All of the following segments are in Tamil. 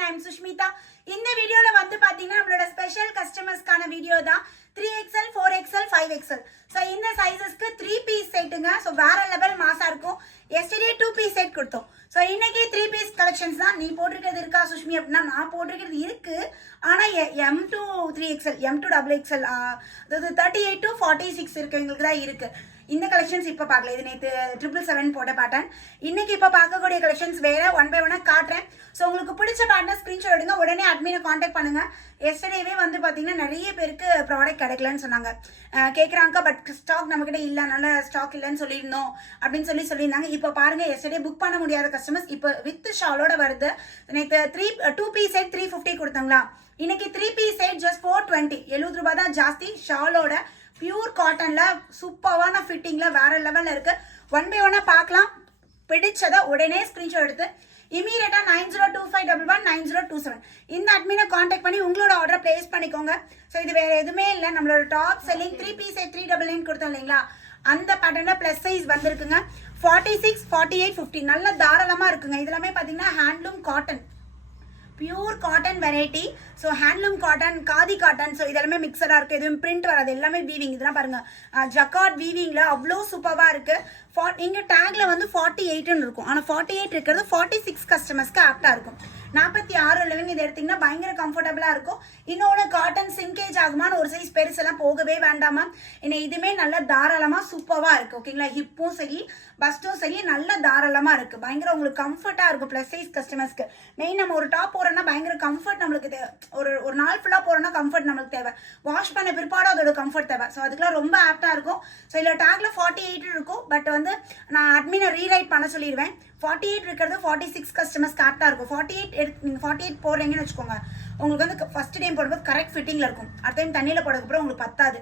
collection. I am Sushmita. In the video la vandu pathina nammaloda special customers kana video da 3XL 4XL 5XL. So in the sizes ku 3 piece set nga. So vera level mass irukum. Yesterday 2 piece set kodthom. So இன்னைக்கு 3 piece collections தான். நீ போட்டுக்கிறது இருக்கா சுஷ்மி அப்படினா நான் போட்டுக்கிறது இருக்கு. ஆனா M to 3XL M to XXL அதாவது 38 to 46 இருக்கவங்களுக்கு தான் இருக்கு. இந்த கலெக்ஷன்ஸ் இப்போ பார்க்கல. இது நேற்று 777 போட்ட பேட்டர்ன். இன்னைக்கு இப்போ பார்க்கக்கூடிய கலெக்ஷன்ஸ் வேற ஒன் பை ஒன்னாக காட்டுறேன். ஸோ உங்களுக்கு பிடிச்ச பேட்டர்ன் ஸ்க்ரீன்ஷாட் எடுங்க, உடனே அட்மினை காண்டாக்ட் பண்ணுங்க. எஸ்டர்டேவே வந்து பார்த்தீங்கன்னா நிறைய பேருக்கு ப்ராடக்ட் கிடைக்கலன்னு சொன்னாங்க. கேட்குறாங்க பட் ஸ்டாக் நம்மக்கிட்ட இல்லை, நல்ல ஸ்டாக் இல்லைன்னு சொல்லியிருந்தோம் அப்படின்னு சொல்லியிருந்தாங்க. இப்போ பாருங்க, எஸ்டர்டே புக் பண்ண முடியாத கஸ்டமர்ஸ் இப்போ வித் ஷாலோட வருது. நேற்று 2 piece செட் 350 கொடுத்தாங்களா, இன்னைக்கு 3 piece செட் ஜஸ்ட் 420, 70 ரூபாய் தான் ஜாஸ்தி. ஷாலோட பியூர் காட்டன்ல சூப்பரான ஃபிட்டிங்ல வேற லெவல்ல இருக்கு. ஒன் பை ஒன்னா பார்க்கலாம். பிடிச்சதை உடனே ஸ்கிரீன்ஷாட் எடுத்து இமீடியட்டா 902511 9027 இந்த அட்மினை காண்டாக்ட் பண்ணி உங்களோட ஆர்டர் பிளேஸ் பண்ணிக்கோங்க. ஸோ இது வேற எதுவுமே இல்லை, நம்மளோட டாப் செல்லிங் 3 piece 399 கொடுத்தோம் இல்லைங்களா, அந்த பேட்டர்ல பிளஸ் சைஸ் வந்திருக்குங்க. 46 48 50 நல்ல தாராளமா இருக்குங்க. இதெல்லாமே பாத்தீங்கன்னா handloom cotton, pure cotton variety. So handloom cotton, khadi cotton, so இதெல்லாமே மிக்சடாக இருக்குது. எதுவும் பிரிண்ட் வராது, எல்லாமே வீவிங். இதெல்லாம் பாருங்க, ஜக்கார்ட் வீவிங்ல அவ்வளோ சூப்பராக இருக்கு. இங்கே டேக்ல வந்து 48ன்னு இருக்கும், ஆனால் 48 இருக்கிறது 46 கஸ்டமர்ஸ்க்கு ஆப்டா இருக்கும். 46 உள்ளவங்க இதை எடுத்தீங்கன்னா பயங்கர கம்ஃபர்டபுளாக இருக்கும். இன்னொன்று காட்டன் சிங்கேஜ் ஆகுமான்னு ஒரு சைஸ் பெருசெல்லாம் போகவே வேண்டாமா. இன்னும் இதுவுமே நல்ல தாராளமாக சூப்பராக இருக்குது. ஓகேங்களா, ஹிப்பும் சரி பஸ்ட்டும் சரி நல்ல தாராளமாக இருக்குது. பயங்கர உங்களுக்கு கம்ஃபர்ட்டாக இருக்கும் ப்ளஸ் சைஸ் கஸ்டமர்ஸ்க்கு. மெயின் நம்ம ஒரு டாப் போகிறோன்னா பயங்கர கம்ஃபர்ட் நம்மளுக்கு தேவை. ஒரு நாள் ஃபுல்லாக போகிறோன்னா கம்ஃபர்ட் நம்மளுக்கு தேவை. வாஷ் பண்ண பிற்பாடு அதோட கம்ஃபர்ட் தேவை. ஸோ அதுக்கெல்லாம் ரொம்ப ஆப்டாக இருக்கும். ஸோ இதில் டேக்ல 48 இருக்கும். பட் வந்து நான் அட்மினை ரீரைட் பண்ண சொல்லிடுவேன். 48 இருக்கிறது 46 கஸ்டமர்ஸ்க்கு ஆப்டாக இருக்கும். 48 நீங்கள் 48 போடுறீங்கன்னு வச்சுக்கோங்க, உங்களுக்கு வந்து ஃபர்ஸ்ட் டைம் போடும்போது கரெக்ட் ஃபிட்டிங்கில் இருக்கும். அடுத்த டைம் தண்ணியில் போடுறதுக்கப்புறம் உங்களுக்கு பத்தாது.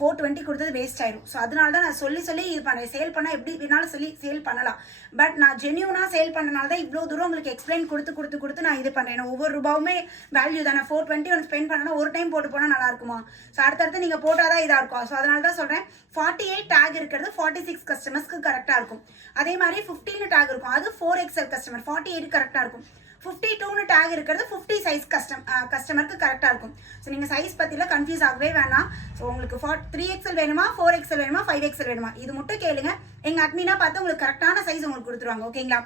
420 கொடுத்தது வேஸ்ட் ஆயிடும். ஸோ அதனால தான் நான் சொல்லி இது பண்ணுறேன். சேல் பண்ணால் எப்படி வேணாலும் சொல்லி சேல் பண்ணலாம். பட் நான் ஜென்யூனாக சேல் பண்ணனால தான் இவ்வளோ தூரம் உங்களுக்கு எக்ஸ்பிளைன் கொடுத்து நான் இது பண்ணுறேன். ஒவ்வொரு ரூபாவுமே வேல்யூ தானே. 420 ஒன்று ஸ்பெண்ட் பண்ணனா ஒரு டைம் போட்டு போனால் நல்லா இருக்குமா? ஸோ அடுத்தடுத்து நீங்கள் போட்டால் தான் இதாக இருக்கும். ஸோ அதனால தான் சொல்கிறேன். 48 டேக் இருக்கிறது 46 கஸ்டமர்ஸ்க்கு கரெக்டாக இருக்கும். அதே மாதிரி 15 டேக் இருக்கும், அது 4XL கஸ்டமர் 48 கரெக்டாக இருக்கும். 52 டேக் இருக்கிறது 50 சைஸ் கஸ்டமருக்கு கரெக்டாக இருக்கும். ஸோ நீங்கள் சைஸ் பற்றிலாம் கன்ஃபியூஸ் ஆகவே வேணாம். ஸோ உங்களுக்கு 3XL வேணுமா, 4XL வேணுமா, 5XL வேணுமா, இது மட்டும் கேளுங்க. எங்கள் அட்மினா பார்த்து உங்களுக்கு கரெக்டான சைஸ் உங்களுக்கு கொடுத்துருவாங்க. ஓகேங்களா.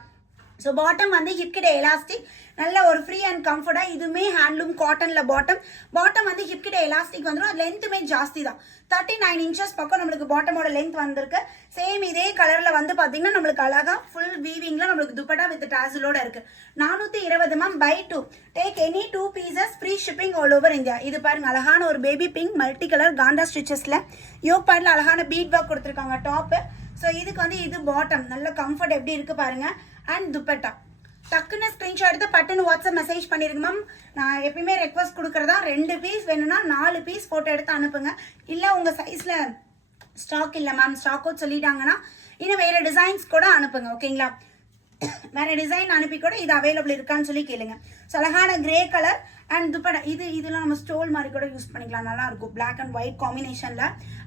ஸோ பாட்டம் வந்து ஹிப் கிட்ட எலாஸ்டிக், நல்ல ஒரு ஃப்ரீ அண்ட் கம்ஃபர்டாக. இதுவுமே ஹேண்ட்லூம் காட்டனில் பாட்டம் வந்து ஹிப் கிட்ட எலாஸ்டிக் வந்துடும். லென்த்துமே ஜாஸ்தி தான், 39 இன்ச்சஸ் பக்கம் நம்மளுக்கு பாட்டமோட லென்த் வந்திருக்கு. சேம் இதே கலரில் வந்து பார்த்தீங்கன்னா நம்மளுக்கு அழகாக ஃபுல் வீவிங்கில் நம்மளுக்கு துப்பட்டா வித் டாசிலோட இருக்குது. 420 ma'am by 2 take any 2 pieces free shipping all over India. இது பாருங்க, அழகான ஒரு பேபி பிங்க் மல்டி கலர் காண்டா ஸ்டிச்சஸில் யோக் பேட்ல அழகான பீட் ஒர்க் கொடுத்துருக்காங்க டாப்பு. ஸோ இதுக்கு வந்து இது பாட்டம் நல்ல கம்ஃபர்ட் எப்படி இருக்கு பாருங்க. அண்ட் துப்பட்டா டக்குன்னு ஸ்க்ரீன்ஷாட் எடுத்து பட்டுன்னு வாட்ஸ்அப் மெசேஜ் பண்ணிருங்க மேம். நான் எப்பயுமே ரெக்வஸ்ட் கொடுக்குறதா 2 பீஸ் வேணும்னா 4 பீஸ் ஃபோட்டோ எடுத்து அனுப்புங்க. இல்லை உங்கள் சைஸில் ஸ்டாக் இல்லை மேம், ஸ்டாக் அவுட் சொல்லிட்டாங்கன்னா இன்னும் வேறு டிசைன்ஸ் கூட அனுப்புங்க. ஓகேங்களா, வேறு டிசைன் அனுப்பி கூட இது அவைலபிள் இருக்கான்னு சொல்லி கேளுங்க. ஸோ அழகான கிரே கலர் அண்ட் துப்பட்டா இதெல்லாம் நம்ம ஸ்டோல் மாதிரி கூட யூஸ் பண்ணிக்கலாம், நல்லா இருக்கும். பிளாக் அண்ட் ஒயிட் காம்பினேஷனில்,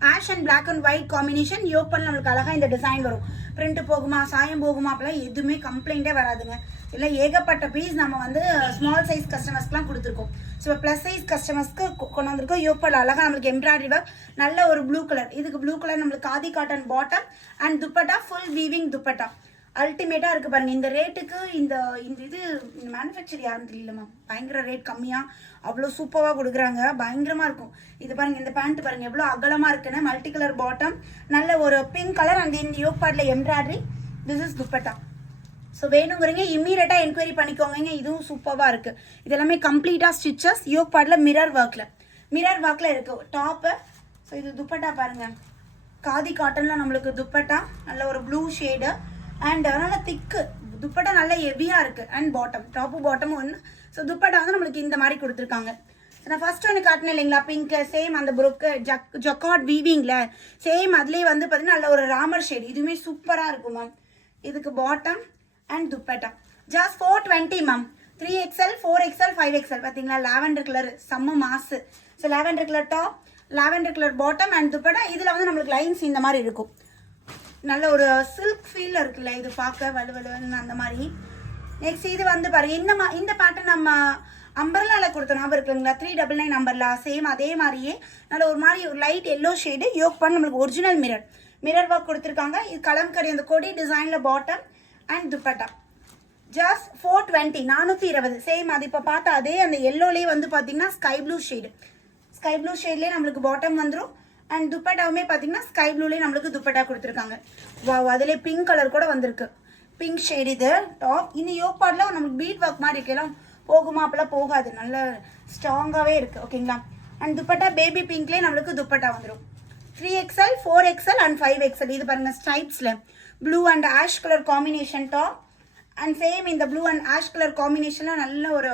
ash and black and white combination. யோப்பன் நம்மளுக்கு அழகாக இந்த டிசைன் வரும். பிரிண்ட் போகுமா, சாயம் போகுமா, அப்பெல்லாம் எதுவுமே கம்ப்ளைண்டே வராதுங்க. இல்லை ஏகப்பட்ட பீஸ் நம்ம வந்து ஸ்மால் சைஸ் கஸ்டமர்ஸ்க்குலாம் கொடுத்துருக்கோம். ஸோ ப்ளஸ் சைஸ் கஸ்டமர்ஸ்க்கு கொண்டு வந்திருக்கோம். யோப்பல் அழகாக நம்மளுக்கு எம்ப்ராய்டரி ஒர்க், நல்ல ஒரு ப்ளூ கலர். இதுக்கு ப்ளூ கலர் நம்மளுக்கு khadi cotton bottom and dupatta full weaving dupatta. அல்டிமேட்டாக இருக்குது பாருங்கள். இந்த ரேட்டுக்கு இந்த இது மேனுஃபேக்சர் யாரும் தெரியலம்மா, பயங்கர ரேட் கம்மியாக அவ்வளோ சூப்பராக கொடுக்குறாங்க, பயங்கரமாக இருக்கும். இது பாருங்கள், இந்த பேண்ட் பாருங்கள் எவ்வளோ அகலமாக இருக்குன்னு. மல்டி கலர் பாட்டம், நல்ல ஒரு பிங்க் கலர் அண்ட் இந்த யோக் பார்ட்டில் embroidery. This is dupatta. So வேணுங்கிறீங்க இம்மீடியட்டாக என்கொயரி பண்ணிக்கோங்க. இதுவும் சூப்பராக இருக்குது. இதெல்லாமே கம்ப்ளீட்டாக ஸ்டிச்சஸ் யோக் பார்ட்டில் மிரர் ஒர்க்கில் இருக்குது டாப்பு. ஸோ இது துப்பட்டா பாருங்கள், காதி காட்டனில் நம்மளுக்கு துப்பட்டா நல்ல ஒரு ப்ளூ ஷேடு அண்ட் நல்லா திக்கு துப்பட்டா, நல்லா ஹெவியாக இருக்குது. அண்ட் டாப்பு பாட்டமும் ஒன்று. ஸோ துப்பட்டா வந்து நம்மளுக்கு இந்த மாதிரி கொடுத்துருக்காங்க. நான் ஃபர்ஸ்ட் ஒன்று காட்டினேன் இல்லைங்களா, பிங்க் சேம் அந்த புரோக்கு ஜக்கார்ட் வீவிங்கில் சேம் அதுலேயே வந்து பார்த்தீங்கன்னா நல்ல ஒரு ராமர் ஷேட். இதுவுமே சூப்பராக இருக்கும் மேம். இதுக்கு bottom and dupatta just 420 ma'am. 3XL 4XL 5XL பார்த்தீங்களா, லாவெண்டர் கலர் செம்ம மாசு. So lavender colour top, lavender colour bottom and dupatta. இதில் வந்து நம்மளுக்கு லைன்ஸ் இந்த மாதிரி இருக்கும். நல்ல ஒரு சில்க் ஃபீல் இருக்குல்ல, இது பார்க்க வலுவலுன்னு அந்த மாதிரி நெக்ஸ்ட் இது வந்து பாருங்க இந்த பேட்டர்ன் நம்ம அம்பர்லாவில் கொடுத்த ஞாபகம் இருக்குங்களா 399 அம்பர்லா சேம் அதே மாதிரியே நல்ல ஒரு மாதிரி ஒரு லைட் எல்லோ ஷேடு யோக் பண்ண நம்மளுக்கு ஒரிஜினல் மிரர் ஒர்க் கொடுத்துருக்காங்க. இது கலம்கரி அந்த கொடி டிசைனில் bottom and dupatta just 420 420 same அது இப்போ பார்த்தா அதே அந்த எல்லோலேயே வந்து பார்த்தீங்கன்னா ஸ்கை ப்ளூ ஷேட்லேயே நம்மளுக்கு பாட்டம் வந்துடும் அண்ட் துப்பட்டாவுமே பார்த்தீங்கன்னா ஸ்கை ப்ளூலேயே நம்மளுக்கு துப்பட்டா கொடுத்துருக்காங்க. வா அதிலே பிங்க் கலர் கூட வந்திருக்கு பிங்க் ஷேட் இது டாப். இந்த யோக் பார்ட்டில் நம்மளுக்கு பீட் ஒர்க் மாதிரி இருக்கலாம் போகுமா அப்பெல்லாம் போகாது நல்ல ஸ்ட்ராங்காகவே இருக்குது ஓகேங்களா. அண்ட் துப்பட்டா பேபி பிங்க்லேயே நம்மளுக்கு துப்பட்டா வந்துடும் 3XL 4XL அண்ட் 5XL. இது பாருங்கள் ஸ்ட்ரைப்ஸில் blue and ash colour combination top and same இந்த ப்ளூ அண்ட் ஆஷ் கலர் காம்பினேஷனில் நல்ல ஒரு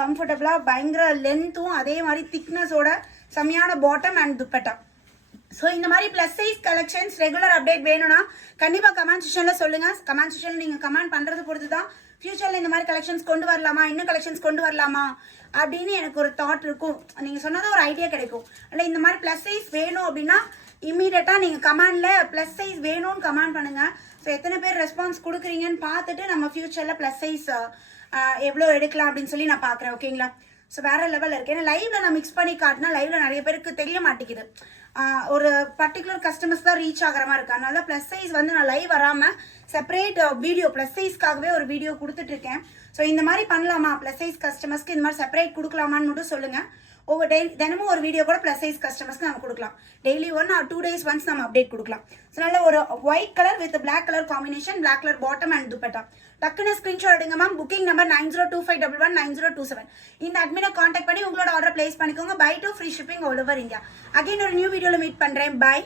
கம்ஃபர்டபுளாக பயங்கர லென்த்தும் அதே மாதிரி திக்னஸோட செம்மையான பாட்டம் அண்ட் துப்பட்டா. ஸோ இந்த மாதிரி plus size collections regular update வேணும்னா கண்டிப்பாக கமெண்ட் செக்ஷனில் சொல்லுங்கள். கமெண்ட் செக்ஷனில் நீங்கள் கமெண்ட் பண்ணுறது பொறுத்து தான் ஃபியூச்சரில் இந்த மாதிரி கலெக்ஷன்ஸ் கொண்டு வரலாமா இன்னும் கலெக்ஷன்ஸ் கொண்டு வரலாமா அப்படின்னு எனக்கு ஒரு தாட் இருக்கும். நீங்கள் சொன்னதான் ஒரு ஐடியா கிடைக்கும். இல்லை இந்த மாதிரி ப்ளஸ் சைஸ் வேணும் அப்படின்னா இம்மீடியட்டாக நீங்கள் கமெண்டில் ப்ளஸ் சைஸ் வேணும்னு கமெண்ட் பண்ணுங்கள். ஸோ எத்தனை பேர் ரெஸ்பான்ஸ் கொடுக்குறீங்கன்னு பார்த்துட்டு நம்ம ஃபியூச்சரில் ப்ளஸ் சைஸ் எவ்வளோ எடுக்கலாம் அப்படின்னு சொல்லி நான் பார்க்குறேன் ஓகேங்களா. ஸோ வேறு லெவலில் இருக்குது. ஏன்னா லைவில் நான் மிக்ஸ் பண்ணி காட்டினா லைவில் நிறைய பேருக்கு தெரிய மாட்டேங்குது. ஒரு பர்டிகுலர் கஸ்டமர்ஸ் தான் ரீச் ஆகிற மாதிரி இருக்குது. அதனால ப்ளஸ் சைஸ் வந்து நான் லைவ் வராமல் செப்பரேட் வீடியோ ப்ளஸ் சைஸ்க்காகவே ஒரு வீடியோ கொடுத்துட்ருக்கேன். ஸோ இந்த மாதிரி பண்ணலாமா ப்ளஸ் சைஸ் கஸ்டமர்ஸ்க்கு இந்த மாதிரி செப்பரேட் கொடுக்கலாமான்னு மட்டும் சொல்லுங்கள். தினமும் ஒரு வீடியோ கூட ப்ளஸ் சைஸ் கஸ்டமர்ஸ்க்கு நம்ம கொடுக்கலாம். டெய்லி 1 or 2 days ஒன்ஸ் நம்ம அப்டேட் கொடுக்கலாம். ஸோ நல்ல ஒரு white colour with black colour combination black colour bottom and dupatta. டக்குன்னு ஸ்கிரீன்ஷாட் எடுங்க மேம். Booking number 9025119027. இந்த அட்மினை காண்டாக்ட் பண்ணி உங்களோட ஆர்டர் பிளேஸ் பண்ணிக்கோங்க. Buy 2 free shipping all over India. Again ஒரு நியூ வீடியோவில் மீட் பண்ணுறேன். பை.